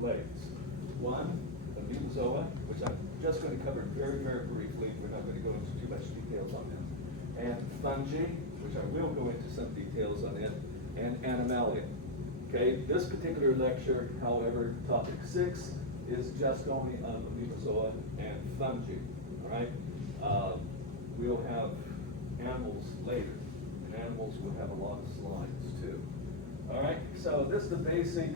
legs. One, amoebozoa, which I'm just going to cover very, very briefly. We're not going to go into too much details on them. And fungi, which I will go into some details on it, and animalia. Okay, this particular lecture, however, topic 6 is just only on amoebozoa and fungi. All right, we'll have animals later, and animals will have a lot of slides too. All right, so this is the basic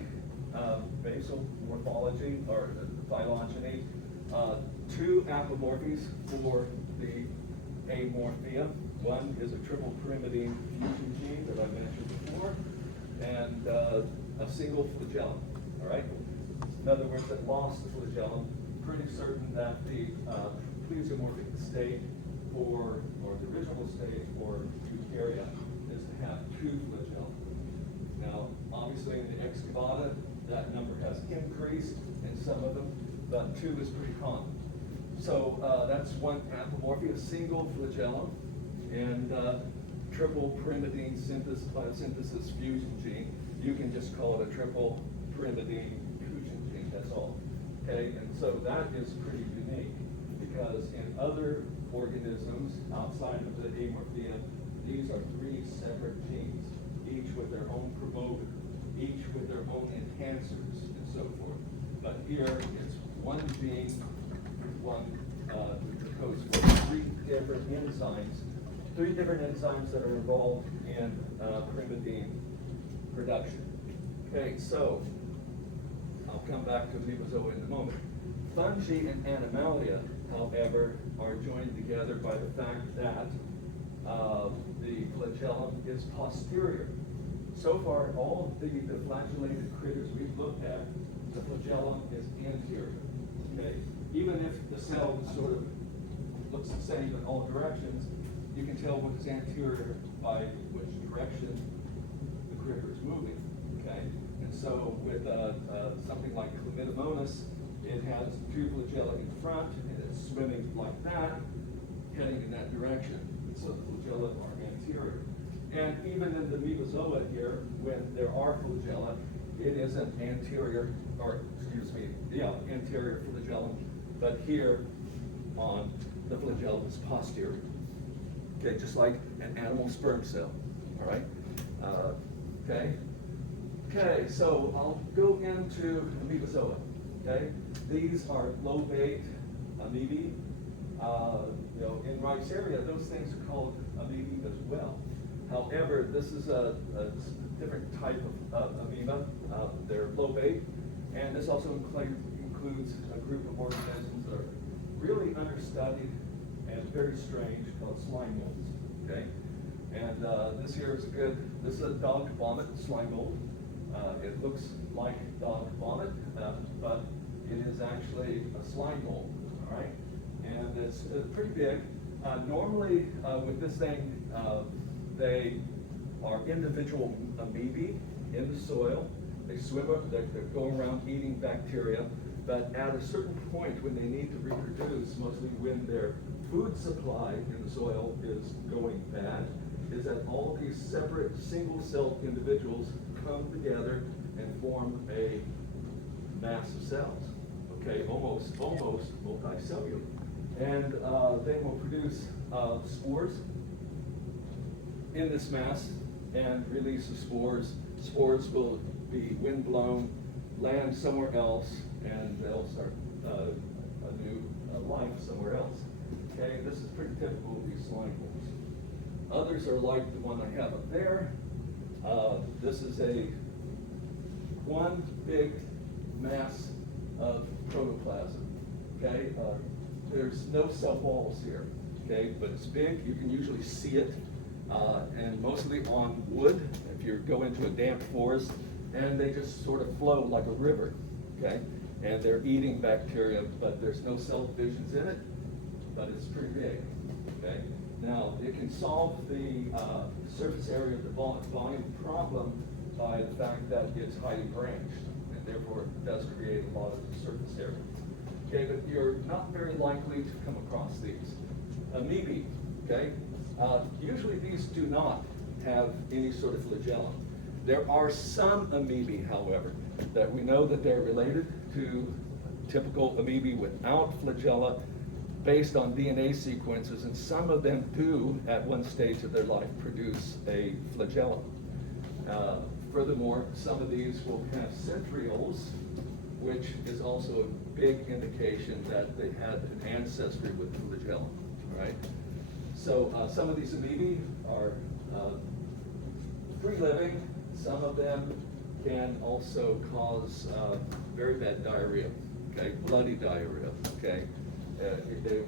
basal morphology or phylogeny. 2 apomorphies for the amorphia. One is a triple pyrimidine fusion gene that I mentioned before, and a single flagellum. All right. In other words, it lost the flagellum. Pretty certain that the plesiomorphic state or the original state for eukarya is to have 2 flagella. Now, obviously in the excavata, that number has increased in some of them, but 2 is pretty common. So that's one apomorphia, single flagellum, and triple pyrimidine synthesis fusion gene. You can just call it a triple pyrimidine fusion gene, that's all. Okay, and so that is pretty unique because in other organisms outside of the amorphia, these are 3 separate genes, each with their own promoter, each with their own enhancers, and so forth. But here, it's one gene, one codes for 3 different enzymes that are involved in pyrimidine production. Okay, so I'll come back to amoebozoa in a moment. Fungi and animalia, however, are joined together by the fact that the flagellum is posterior. So far, all of the flagellated critters we've looked at, the flagellum is anterior. Okay, even if the cell sort of looks the same in all directions, you can tell what is anterior by which direction the critter is moving. Okay, and so with something like Chlamydomonas, it has 2 flagella in front, and it's swimming like that, heading in that direction. So the flagella are anterior. And even in the amoebozoa here, when there are flagella, it is an anterior, or excuse me, anterior flagellum. But here on the flagellum is posterior. Okay, just like an animal sperm cell. All right. Okay, so I'll go into amoebozoa. Okay, these are lobate amoebae. In Riceria, those things are called amoebae as well. However, this is a different type of amoeba. They're lobate, and this also includes a group of organisms that are really understudied and very strange, called slime molds. Okay, and this here is this is a dog vomit slime mold. It looks like dog vomit, but it is actually a slime mold. All right, and it's pretty big. Normally, with this thing, they are individual amoebae in the soil. They swim up, they go around eating bacteria, but at a certain point when they need to reproduce, mostly when their food supply in the soil is going bad, is that all these separate single-celled individuals come together and form a mass of cells. Okay, almost multicellular. And they will produce spores in this mass and release the spores. Spores will be windblown, land somewhere else, and they'll start a new life somewhere else. Okay, this is pretty typical of these slime molds. Others are like the one I have up there. This is one big mass of protoplasm. Okay, there's no cell walls here. Okay, but it's big. You can usually see it, and mostly on wood. If you go into a damp forest, and they just sort of flow like a river. Okay, and they're eating bacteria, but there's no cell divisions in it. But it's pretty big. Okay, now it can solve the surface area of the volume problem by the fact that it's highly branched, and therefore it does create a lot of surface area. Okay, but you're not very likely to come across these. Amoebae, okay? Usually these do not have any sort of flagellum. There are some amoebae, however. that we know that they're related to typical amoebae without flagella based on DNA sequences, and some of them do at one stage of their life produce a flagella. Furthermore, some of these will have centrioles, which is also a big indication that they had an ancestry with flagella, right? So some of these amoebae are free living. Some of them can also cause very bad diarrhea, okay, bloody diarrhea, okay. They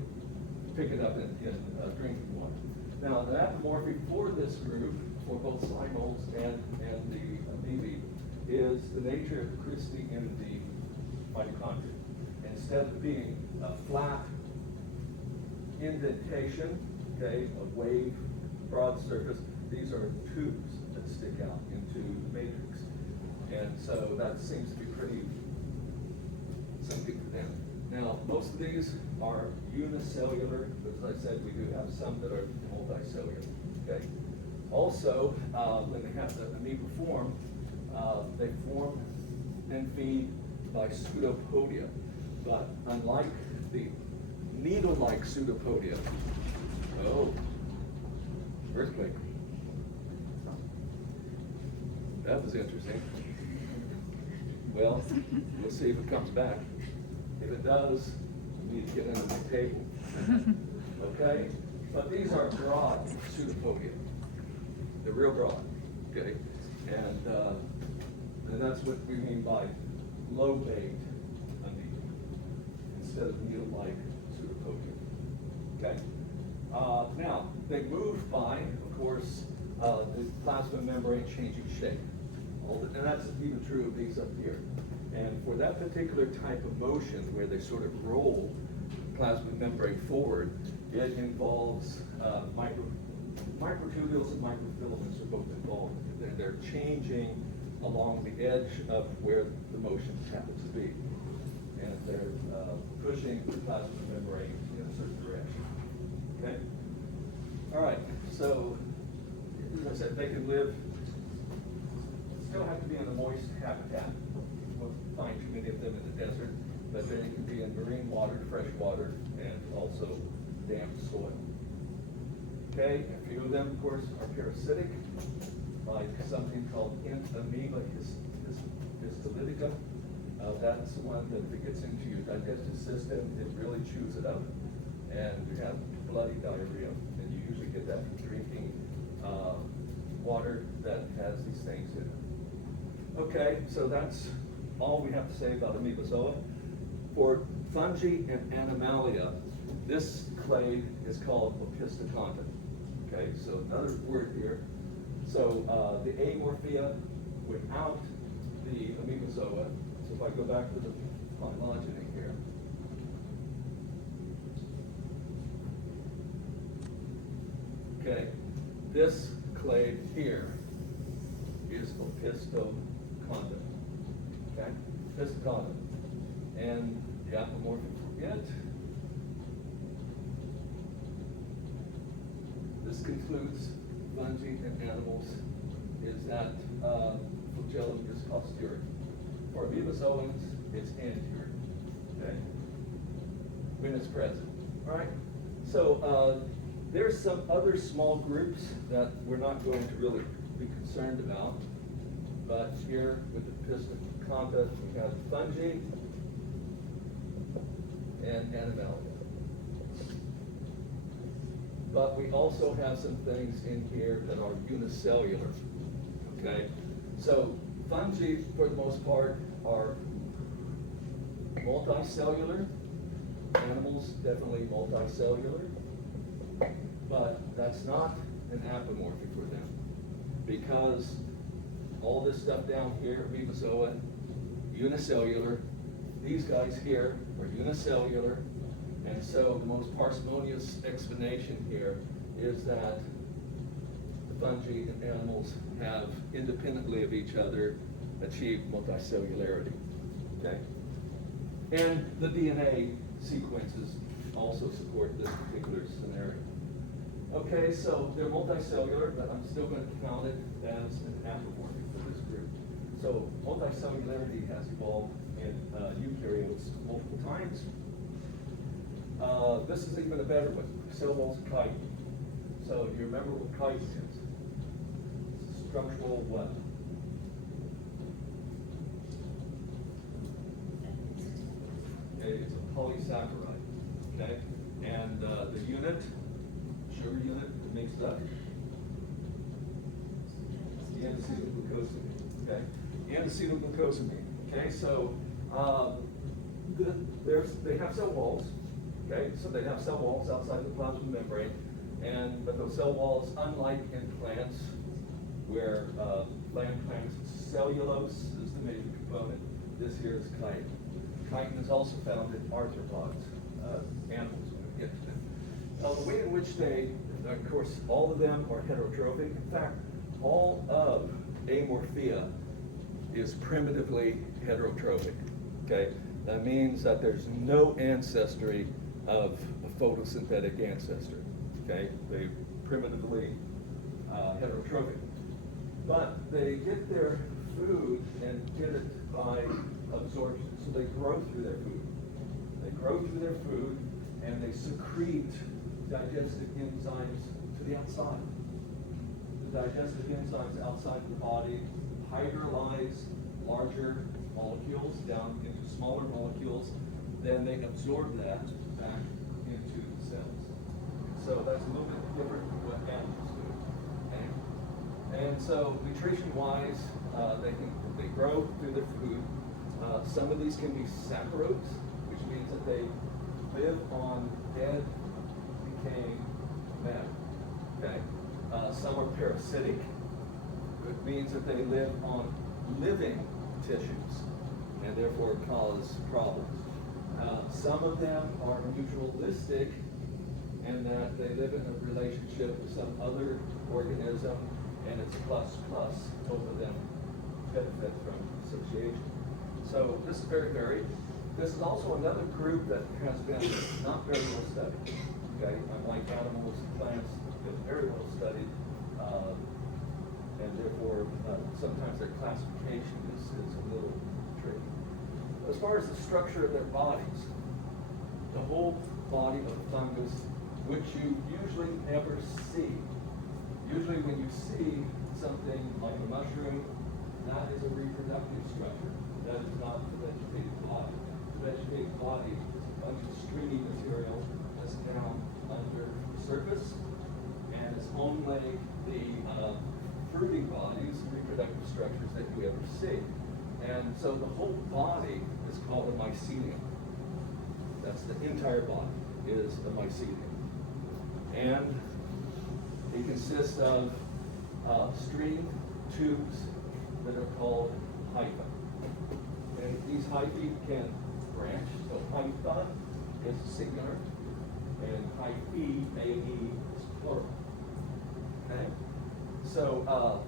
pick it up in drinking water. Now, the apomorphy for this group, for both slime molds and the amoebae, is the nature of the crystal in the mitochondria. Instead of being a flat indentation, okay, a wave, broad surface, these are tubes that stick out into the matrix. And so that seems to be pretty something for them. Now, most of these are unicellular, but as I said, we do have some that are multicellular, okay? Also, when they have the amoeba form, they form and feed by pseudopodia. But unlike the needle-like pseudopodia, earthquake. That was interesting. Well, we'll see if it comes back. If it does, we need to get under the table. Okay? But these are broad pseudopodia. They're real broad. Okay? And that's what we mean by low-baked amoeba instead of needle-like pseudopodia. Okay? Now, they move by, of course, the plasma membrane changing shape. And that's even true of these up here. And for that particular type of motion where they sort of roll plasma membrane forward, it involves microtubules and microfilaments are both involved. They're changing along the edge of where the motion happens to be. And they're pushing the plasma membrane in a certain direction. Okay? All right, so as I said, they can live, still have to be in a moist habitat. We'll find too many of them in the desert, but they can be in marine water, fresh water, and also damp soil. Okay, a few of them, of course, are parasitic, like something called Amoeba histolytica. That's the one that if it gets into your digestive system, it really chews it up, and you have bloody diarrhea, and you usually get that from drinking water that has these things in it. Okay, so that's all we have to say about amoebozoa. For fungi and animalia, this clade is called opisthocondra. Okay, so another word here. So the amorphia without the amoebozoa. So if I go back to the phylogeny here. Okay, this clade here is opisthocondra. Okay, opisthocondra. And the apomorphic for it. This concludes fungi and animals is that flagellum is posterior. For amoebozoans, it's anterior. Okay, when it's present. All right. So there's some other small groups that we're not going to really be concerned about. But here with the opisthocondra, we have fungi and animalia. But we also have some things in here that are unicellular, okay? So fungi, for the most part, are multicellular. Animals, definitely multicellular. But that's not an apomorphy for them, because all this stuff down here, amoebozoa, unicellular. These guys here are unicellular. And so the most parsimonious explanation here is that the fungi and animals have, independently of each other, achieved multicellularity. Okay? And the DNA sequences also support this particular scenario. Okay, so they're multicellular, but I'm still going to count it as an apomorphy for this group. So multicellularity has evolved in eukaryotes multiple times. This is even a better one. Cell walls of chitin. So you remember what chitin is? Structural what? Okay, it's a polysaccharide. Okay, and the unit, sugar unit that makes it up, the N-acetylglucosamine. Okay, N-acetylglucosamine. Okay, so they have cell walls. Okay, so they have cell walls outside the plasma membrane, but those cell walls, unlike in plants, where plant plants cellulose is the major component, this here is chitin. Chitin is also found in arthropods, animals when we get to them. The way in which they, of course, all of them are heterotrophic. In fact, all of amorphia is primitively heterotrophic. Okay, that means that there's no ancestry of a photosynthetic ancestor. Okay, they primitively heterotrophic, but they get their food and get it by absorption. So they grow through their food. They grow through their food, and they secrete digestive enzymes to the outside. The digestive enzymes outside the body hydrolyze larger molecules down into smaller molecules, then they absorb that back into the cells. So that's a little bit different from what animals do. Okay? And so nutrition-wise, they grow through their food. Some of these can be saccharose, which means that they live on dead, decaying matter. Okay? Some are parasitic, which means that they live on living tissues and therefore cause problems. Some of them are mutualistic in that they live in a relationship with some other organism, and it's plus. Both of them benefit from association. So this is very varied. This is also another group that has been not very well studied. Okay, unlike animals and plants, it's been very well studied, and therefore sometimes their classification is a little tricky. As far as the structure of their bodies, the whole body of a fungus, which you usually never see. Usually when you see something like a mushroom, that is a reproductive structure. That is not the vegetative body. The vegetative body is a bunch of stringy material that's down under the surface, and it's only the fruiting bodies, reproductive structures that you ever see. And so the whole body is called a mycelium. That's the entire body is a mycelium. And it consists of string tubes that are called hypha. And these hyphae can branch. So hypha is singular, and hyphae, A-E, is plural. Okay? So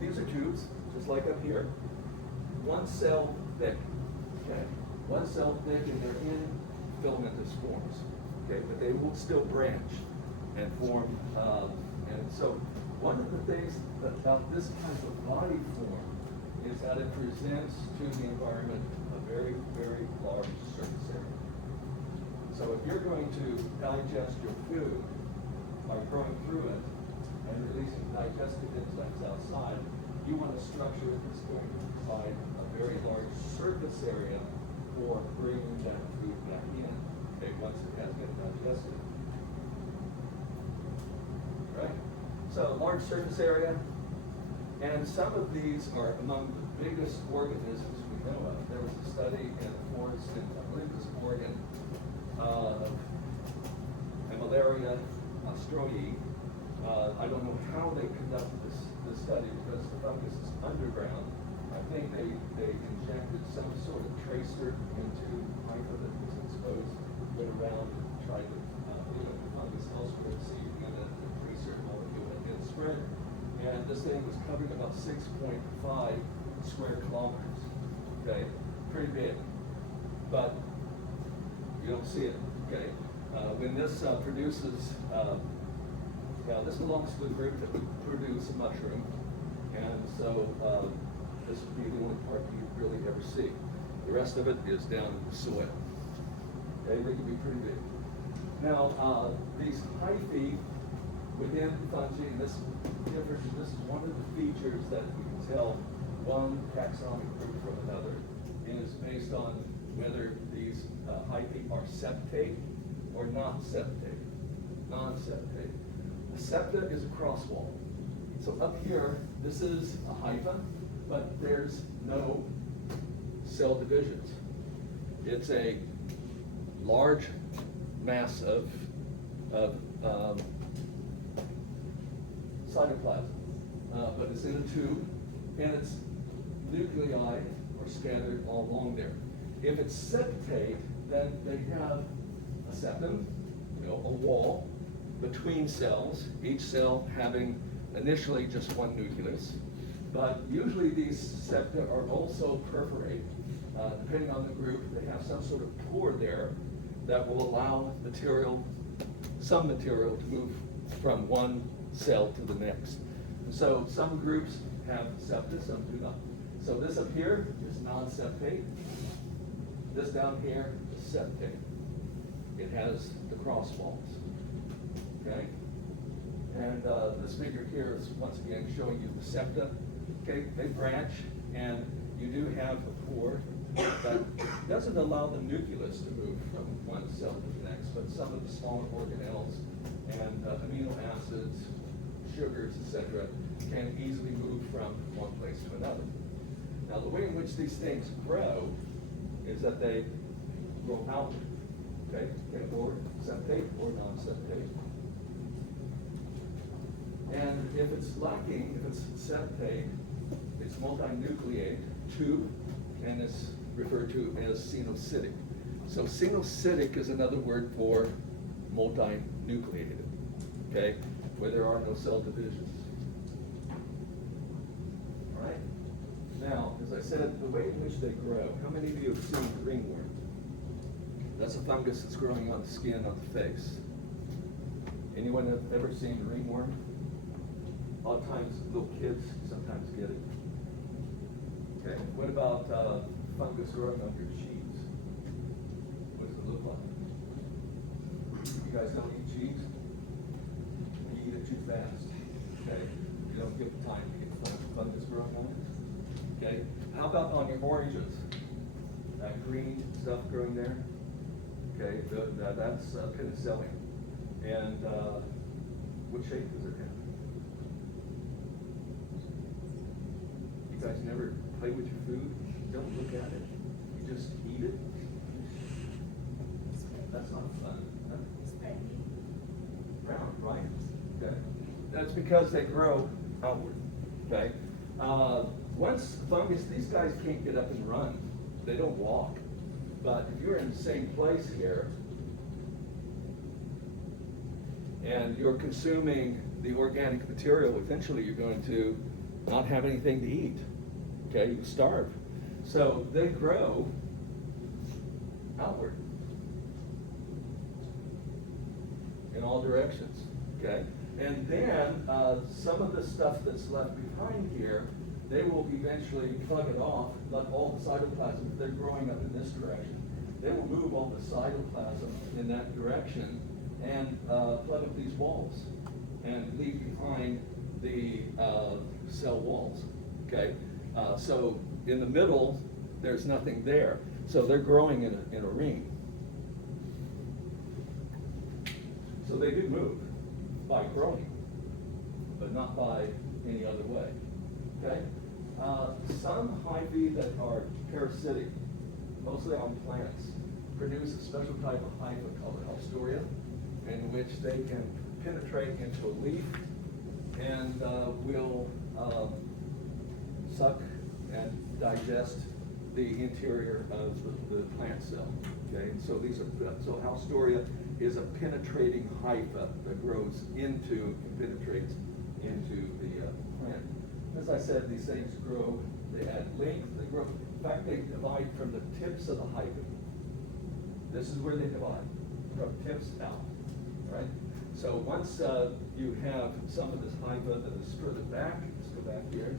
these are tubes, just like up here. One cell thick. Okay? One cell thick, and they're in filamentous forms. Okay? But they will still branch and form. And so one of the things about this type of body form is that it presents to the environment a very, very large surface area. So if you're going to digest your food by growing through it and releasing digestive enzymes outside, you want a structure that's going to provide a very large surface area for bringing that food back in, okay, once it has been digested. Right? So large surface area, and some of these are among the biggest organisms we know of. There was a study in a forest in, I believe it was Oregon, Malaria Austroi. I don't know how they conducted this study because the fungus is underground. I think they injected some sort of tracer into hypha that was exposed, went around and tried to the fungus elsewhere to see if you get a tracer molecule that gets spread. And this thing was covering about 6.5 square kilometers. Okay, pretty big, but you don't see it. Okay, when this produces, this belongs to the group that would produce a mushroom, and so This would be the only part you really ever see. The rest of it is down in the soil. Okay, they can be pretty big. Now, these hyphae within fungi, and this differs, this is one of the features that we can tell one taxonomic group from another, and it's based on whether these hyphae are septate or not septate, non-septate. A septa is a cross wall. So up here, this is a hypha, but there's no cell divisions. It's a large mass of cytoplasm, but it's in a tube, and its nuclei are scattered all along there. If it's septate, then they have a septum, a wall between cells, each cell having initially just one nucleus. But usually these septa are also perforate. Depending on the group, they have some sort of pore there that will allow some material to move from one cell to the next. And so some groups have septa, some do not. So this up here is non-septate. This down here is septate. It has the cross walls. Okay? And this figure here is once again showing you the septa. Okay, they branch, and you do have a pore that doesn't allow the nucleus to move from one cell to the next, but some of the smaller organelles and amino acids, sugars, etc., can easily move from one place to another. Now, the way in which these things grow is that they grow outward, okay, or septate or non-septate. And if it's lacking, if it's septate, it's multinucleate tube, and it's referred to as cenocytic. So cenocytic is another word for multinucleated, okay, where there are no cell divisions. All right? Now, as I said, the way in which they grow, how many of you have seen ringworm? That's a fungus that's growing on the skin, on the face. Anyone have ever seen ringworm? A lot of times, little kids sometimes get it. Okay, what about fungus growing on your cheeks? What does it look like? You guys don't eat cheese? You eat it too fast. Okay, you don't give it time to get fungus growing on it. Okay, how about on your oranges? That green stuff growing there? Okay, that's penicillium. And what shape does it have? You guys never play with your food? Don't look at it. You just eat it? That's not fun. Huh? Round, right? Okay. That's because they grow outward. Okay. Once fungus, these guys can't get up and run. They don't walk. But if you're in the same place here, and you're consuming the organic material, eventually you're going to not have anything to eat. Okay, you starve. So they grow outward in all directions. Okay, and then some of the stuff that's left behind here, they will eventually plug it off, let all the cytoplasm, if they're growing up in this direction, they will move all the cytoplasm in that direction and plug up these walls and leave behind the cell walls. Okay. So in the middle, there's nothing there. So they're growing in a ring. So they do move by growing, but not by any other way. Okay? Some hyphae that are parasitic, mostly on plants, produce a special type of hypha called Haustoria, in which they can penetrate into a leaf and will suck and digest the interior of the plant cell. Okay, so so Haustoria is a penetrating hypha that grows into and penetrates into the plant. As I said, these things grow. They add length. They grow. In fact, they divide from the tips of the hypha. This is where they divide, from tips out. Right. So once you have some of this hypha that is further back, let's go back here.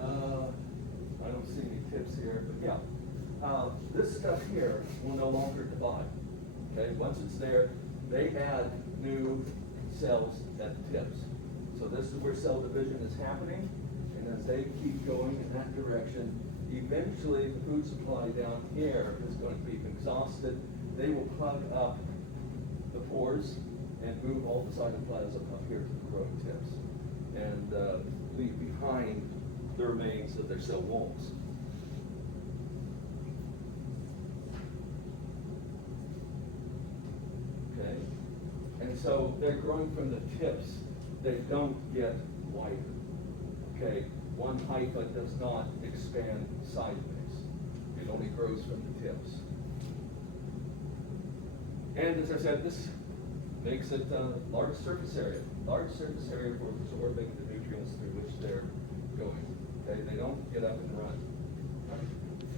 I don't see any tips here, but yeah. This stuff here will no longer divide. Okay, once it's there, they add new cells at the tips. So this is where cell division is happening, and as they keep going in that direction, eventually the food supply down here is going to be exhausted. They will plug up the pores and move all the cytoplasm up here to the growing tips, and leave behind the remains of their cell walls. Okay, and so they're growing from the tips. They don't get wider. Okay, one hypha does not expand sideways. It only grows from the tips. And as I said, this makes it large surface area for absorbing the nutrients through which they're going. Okay, they don't get up and run. Right?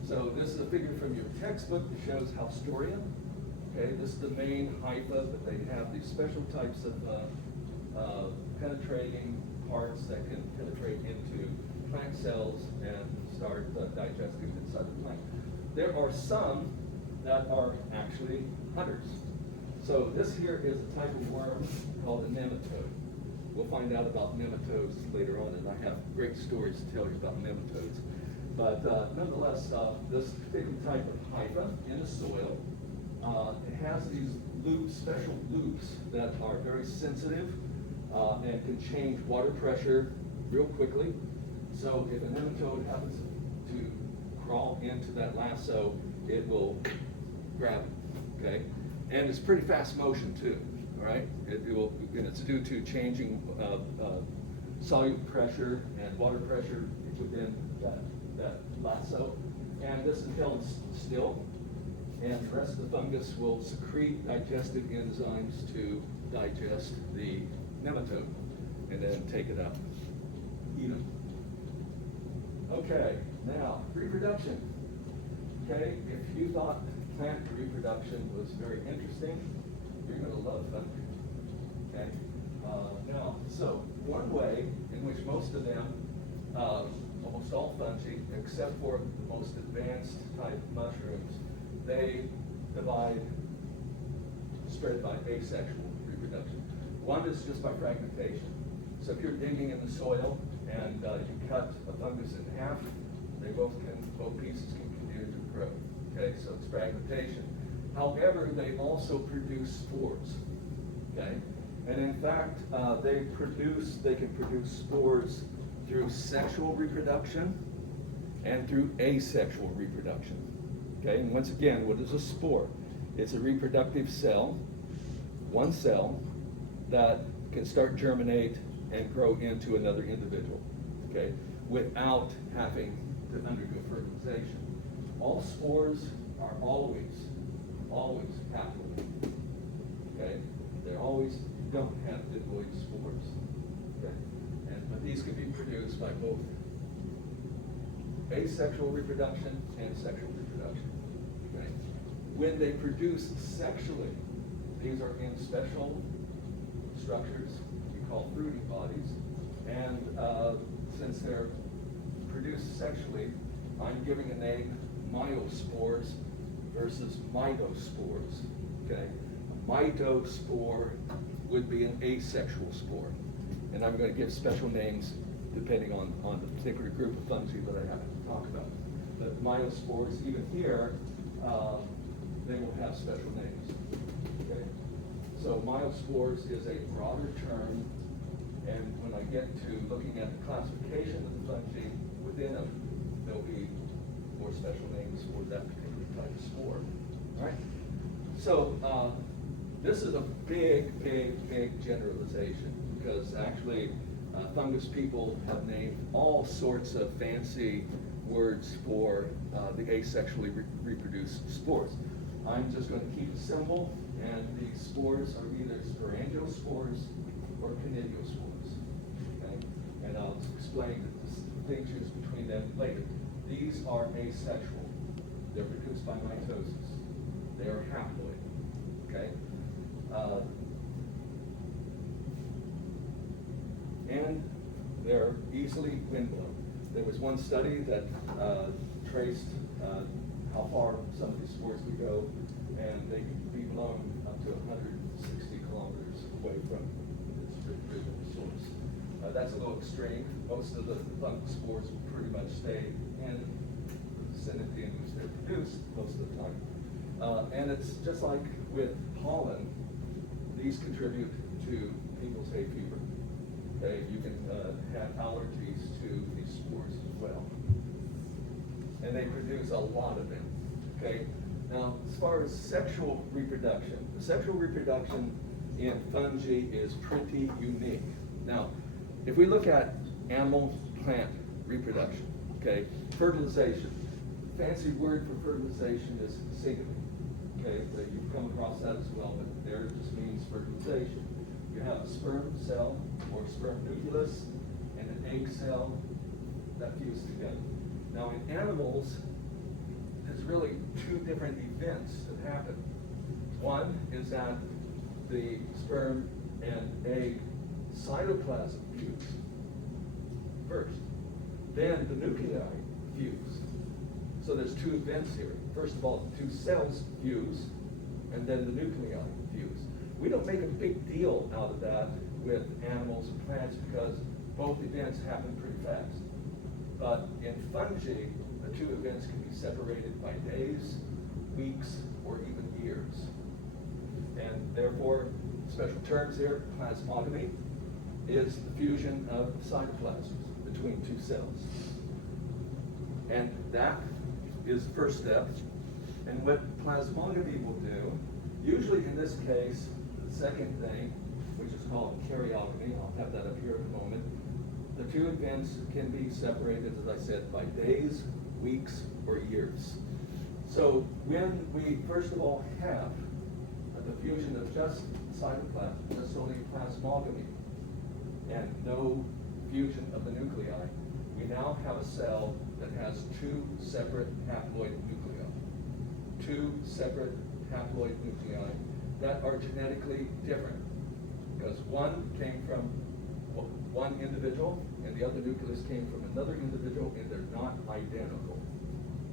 So this is a figure from your textbook that shows Haustoria. Okay, this is the main hypha, but they have these special types of penetrating parts that can penetrate into plant cells and start digesting inside the plant. There are some that are actually hunters. So this here is a type of worm called a nematode. We'll find out about nematodes later on, and I have great stories to tell you about nematodes. But nonetheless, this particular type of hypha in the soil, it has these loops, special loops that are very sensitive and can change water pressure real quickly. So if a nematode happens to crawl into that lasso, it will grab it, okay? And it's pretty fast motion too, all right? And it's due to changing solute pressure and water pressure within that lasso. And this is held still, and the rest of the fungus will secrete digestive enzymes to digest the nematode and then take it up, eat them. Okay, now reproduction. Okay, if you thought plant reproduction was very interesting, you're going to love fungi. Okay, now, so one way in which most of them, almost all fungi, except for the most advanced type mushrooms, they divide, spread by asexual reproduction. One is just by fragmentation. So if you're digging in the soil and you cut a fungus in half, both pieces can continue to grow. Okay, so it's fragmentation. However, they also produce spores. Okay, and in fact, they can produce spores through sexual reproduction and through asexual reproduction. Okay, and once again, what is a spore? It's a reproductive cell, one cell, that can start germinate and grow into another individual, okay, without having to undergo fertilization. All spores are always haploid, okay? They're always, you don't have diploid spores, okay? But these can be produced by both asexual reproduction and sexual reproduction, okay? When they produce sexually, these are in special structures we call fruiting bodies, and since they're produced sexually, I'm giving a name, myospores versus mitospores. Okay, a mitospore would be an asexual spore, and I'm going to give special names depending on the particular group of fungi that I happen to talk about. But myospores, even here, they will have special names. Okay. So myospores is a broader term, and when I get to looking at the classification of the fungi within them, there'll be more special names for that particular type of spore. All right? So this is a big generalization, because actually fungus people have named all sorts of fancy words for the asexually reproduced spores. I'm just going to keep it simple, and these spores are either sporangiospores or conidiospores. Okay? And I'll explain the distinctions between them later. These are asexual. They're produced by mitosis. They are haploid. Okay? And they're easily windblown. there was one study that traced how far some of these spores could go, and they could be blown up to 160 kilometers away from its original source. That's a little extreme. Most of the fungus spores will pretty much stay in the vicinity in which they're produced most of the time. And it's just like with pollen, these contribute to people's hay fever. Okay, you can have allergies to these spores as well. And they produce a lot of them. Okay, now as far as sexual reproduction, the sexual reproduction in fungi is pretty unique. Now, if we look at animal plant reproduction, okay, fertilization, fancy word for fertilization is singular. Okay, so you've come across that as well, but there it just means fertilization. You have a sperm cell or sperm nucleus and an egg cell that fuse together. Now in animals, there's really two different events that happen. One is that the sperm and egg cytoplasm fuse first. Then the nuclei fuse. So there's two events here. First of all, the two cells fuse, and then the nuclei fuse. We don't make a big deal out of that with animals and plants because both events happen pretty fast. But in fungi, the two events can be separated by days, weeks, or even years. And therefore, special terms here, plasmogamy is the fusion of cytoplasms between two cells. And that is the first step. And what plasmogamy will do, usually in this case, the second thing, which is called karyogamy, I'll have that up here in a moment, the two events can be separated, as I said, by days, weeks, or years. So when we first of all have the fusion of just cytoplasm, just only plasmogamy, and no fusion of the nuclei, we now have a cell that has two separate haploid nuclei. Two separate haploid nuclei that are genetically different, because one came from one individual and the other nucleus came from another individual, and they're not identical.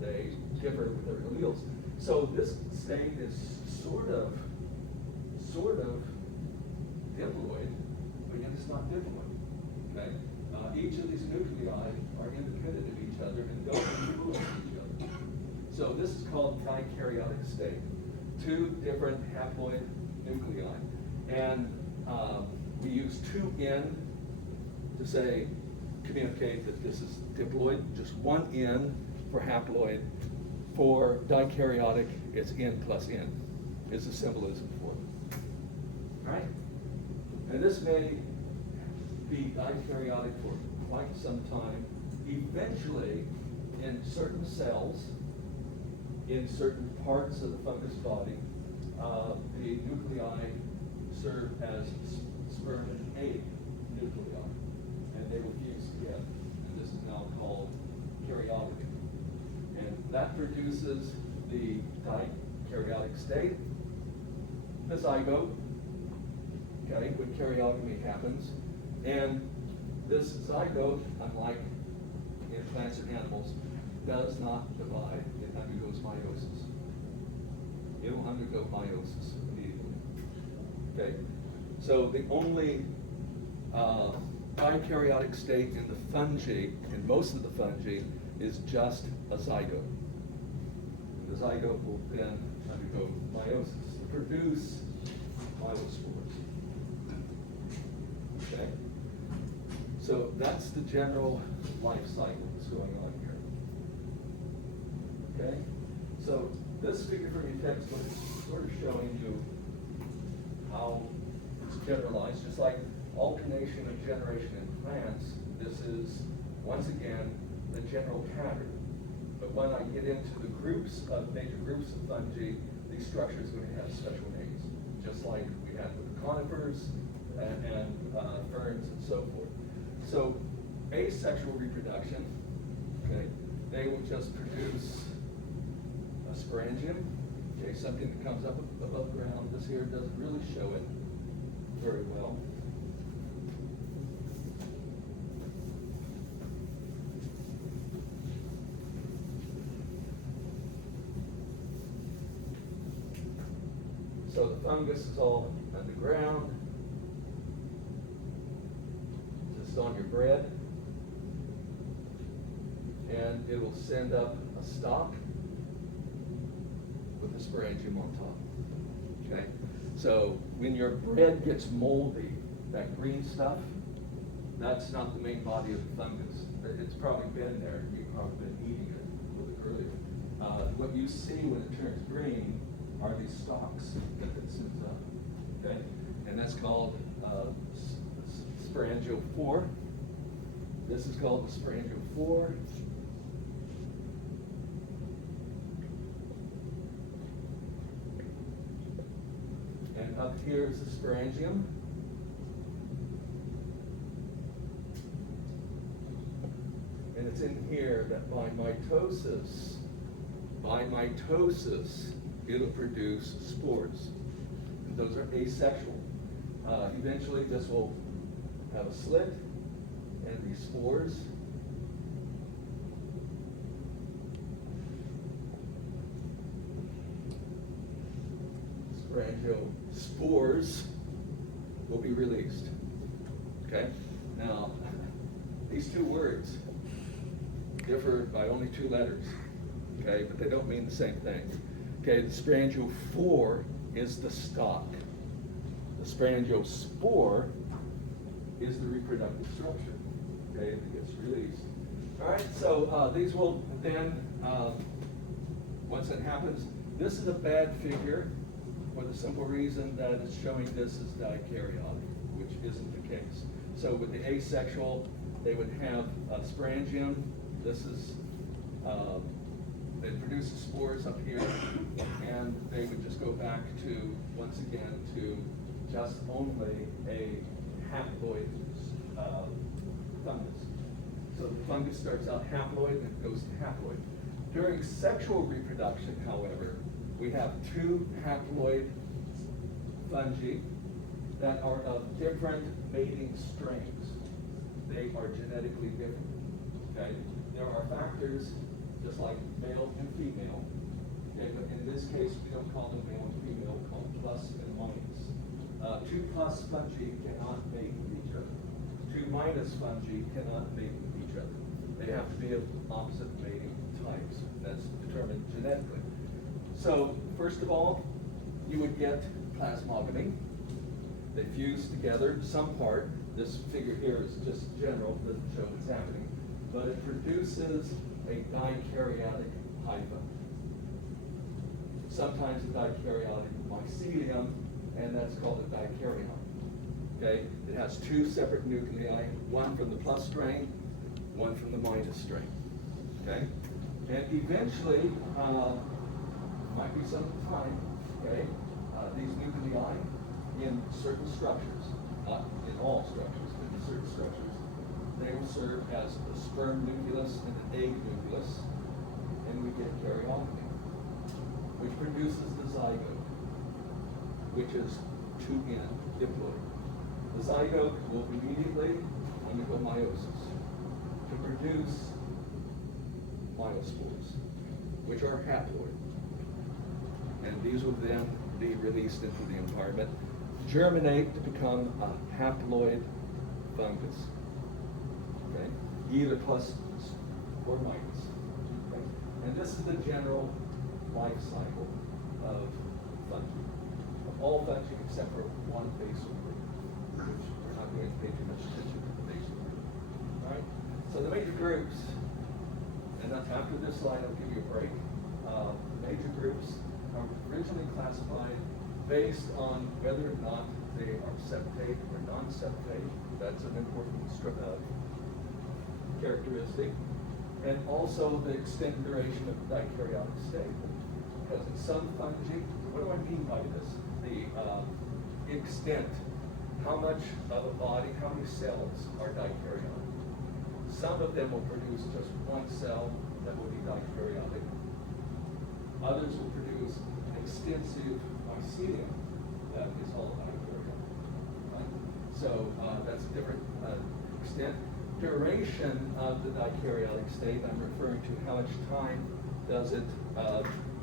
They differ with their alleles. So this state is sort of diploid, but yet it's not diploid. Okay? Each of these nuclei are independent of each other and don't influence each other. So this is called dikaryotic state. Two different haploid nuclei. And we use 2N to say, communicate that this is diploid, just one N for haploid. For dikaryotic, it's N plus N, is the symbolism for it. All right? And this may be dikaryotic for quite some time. Eventually, in certain cells, in certain parts of the fungus body, the nuclei serve as sperm and egg nuclei, and they will fuse together. And this is now called karyogamy. And that produces the dikaryotic state, the zygote, okay, when karyogamy happens. And this zygote, unlike in plants and animals, does not divide. It undergoes meiosis. It will undergo meiosis immediately. Okay, so the only dikaryotic state in the fungi, in most of the fungi, is just a zygote. And the zygote will then undergo meiosis to produce myelospores. Okay, so that's the general life cycle that's going on here. Okay, so this figure from your textbook is sort of showing you how it's generalized, just like alternation of generation in plants. This is, once again, the general pattern. But when I get into the groups of major groups of fungi, these structures are going to have special names, just like we had with the conifers and ferns and so forth. So asexual reproduction, okay, they will just produce a sporangium, okay, something that comes up above ground. This here doesn't really show it very well. So the fungus is all underground, just on your bread, and it will send up a stalk with a sporangium on top. Okay? So when your bread gets moldy, that green stuff, that's not the main body of the fungus. It's probably been there. You've probably been eating it a little bit earlier. What you see when it turns green are these stalks that it sends up. Okay? And that's called sporangiophore. This is called the sporangiophore. And up here is the sporangium. And it's in here that by mitosis, it'll produce spores. And those are asexual. Eventually this will have a slit, and these spores spores will be released. Okay? Now, these two words differ by only two letters. Okay? But they don't mean the same thing. Okay, the sporangiophore is the stalk. The sporangiospore is the reproductive structure. Okay, and it gets released. All right, so these will then, once that happens, this is a bad figure for the simple reason that it's showing this as dikaryotic, which isn't the case. So with the asexual, they would have a sporangium. This is, it produces spores up here, and they would just go back to, once again, to just only a haploid fungus. So the fungus starts out haploid and it goes to haploid. During sexual reproduction, however, we have two haploid fungi that are of different mating strains. They are genetically different. Okay? There are factors, just like male and female. Okay? But in this case, we don't call them male and female, we call them plus and minus. Two plus fungi cannot mate with each other. Two minus fungi cannot mate with each other. They have to be of opposite mating types. That's determined genetically. So, first of all, you would get plasmogamy. They fuse together some part. This figure here is just general, doesn't show what's happening. But it produces a dikaryotic hypha. Sometimes a dikaryotic mycelium, and that's called a dikaryon. Okay? It has two separate nuclei, one from the plus strain, one from the minus strain. Okay? And eventually, might be some time, okay, these nuclei in certain structures, not in all structures, but in certain structures, they will serve as the sperm nucleus and the egg nucleus, and we get karyotomy, which produces the zygote, which is 2N, diploid. The zygote will immediately undergo meiosis to produce myospores, which are haploid. And these will then be released into the environment, germinate to become a haploid fungus. Okay? Either plus or minus. Okay? And this is the general life cycle of fungi. Of all fungi except for one basal group, which we're not going to pay too much attention to the basal group. All right? So the major groups, and after this slide I'll give you a break. The major groups are originally classified based on whether or not they are septate or non-septate. That's an important characteristic. And also the extent and duration of the dikaryotic state. Because in some fungi, what do I mean by this? The extent, how much of a body, how many cells are dikaryotic? Some of them will produce just one cell that will be dikaryotic. Others will produce extensive mycelium that is all dikaryotic. Right? So that's a different extent. Duration of the dikaryotic state, I'm referring to how much time does it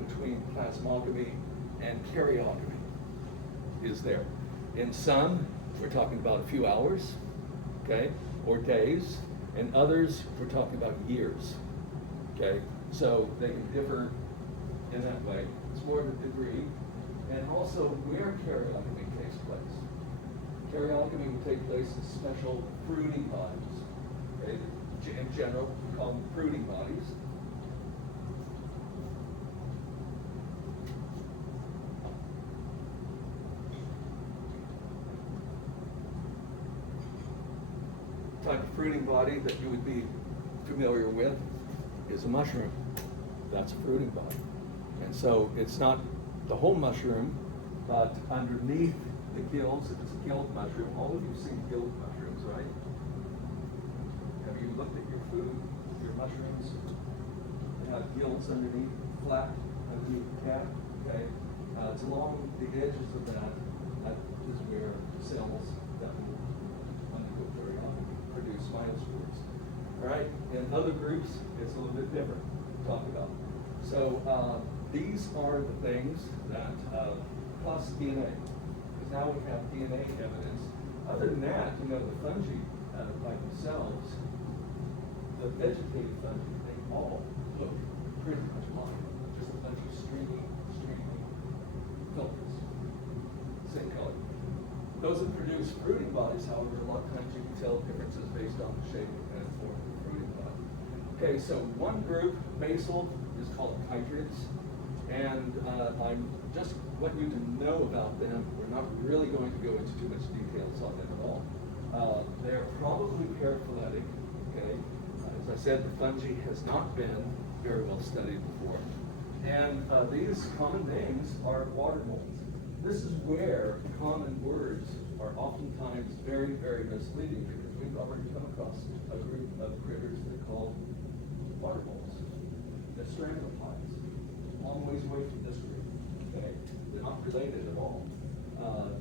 between plasmogamy and karyogamy. is there. In some, we're talking about a few hours, okay, or days, and others, we're talking about years, okay? So they can differ in that way. It's more the degree, and also where karyotomy takes place. Karyotomy will take place in special fruiting bodies, okay? In general, we call them fruiting bodies. Type of fruiting body that you would be familiar with is a mushroom. That's a fruiting body. And so it's not the whole mushroom, but underneath the gills, if it's a gilled mushroom, all of you have seen gilled mushrooms, right? Have you looked at your food, your mushrooms? They have gills underneath, flat underneath the cap, okay? It's along the edges of that. That is where cells that will undergo karyotomy produce spinospores. All right, in other groups, it's a little bit different to talk about. So these are the things that, plus DNA, because now we have DNA evidence. Other than that, you know, the fungi by themselves, the vegetative fungi, they all look pretty much like just a bunch of stringy filters, same color. Those that produce fruiting bodies, however, a lot of times you can tell differences based on the shape and form of the fruiting body. Okay, so one group, basal, is called chytrids, and I just want you to know about them. We're not really going to go into too much details on them at all. They're probably paraphyletic, okay? As I said, the fungi has not been very well studied before. And these common names are water moles. This is where common words are oftentimes very, very misleading, because we've already come across a group of critters that are called water moles. They're strandoplites, long ways away from this group. Okay? They're not related at all.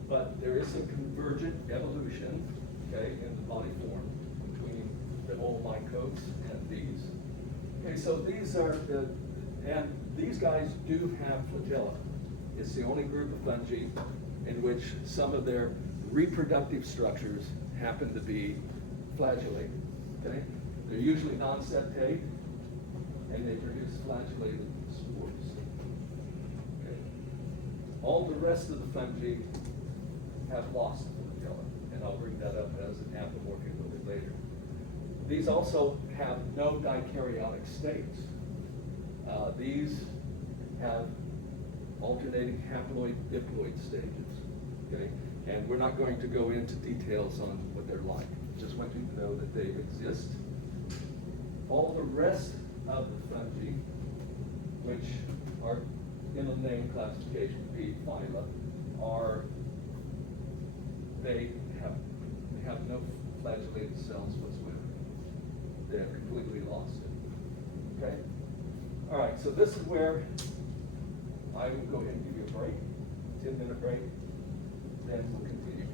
But there is some convergent evolution, okay, in the body form between the old mycotes and these. Okay, so these are and these guys do have flagella. It's the only group of fungi in which some of their reproductive structures happen to be flagellated. Okay? They're usually non-septate, and they produce flagellated spores. Okay? All the rest of the fungi have lost the flagella, and I'll bring that up as an apomorphic a little bit later. These also have no dikaryotic states. These have alternating haploid diploid stages, okay? And we're not going to go into details on what they're like. Just want you to know that they exist. All the rest of the fungi, which are in the name classification B, phyla, they have no flagellated cells whatsoever. They have completely lost it, okay? All right, so this is where I will go ahead and give you a break, 10-minute break, then we'll continue.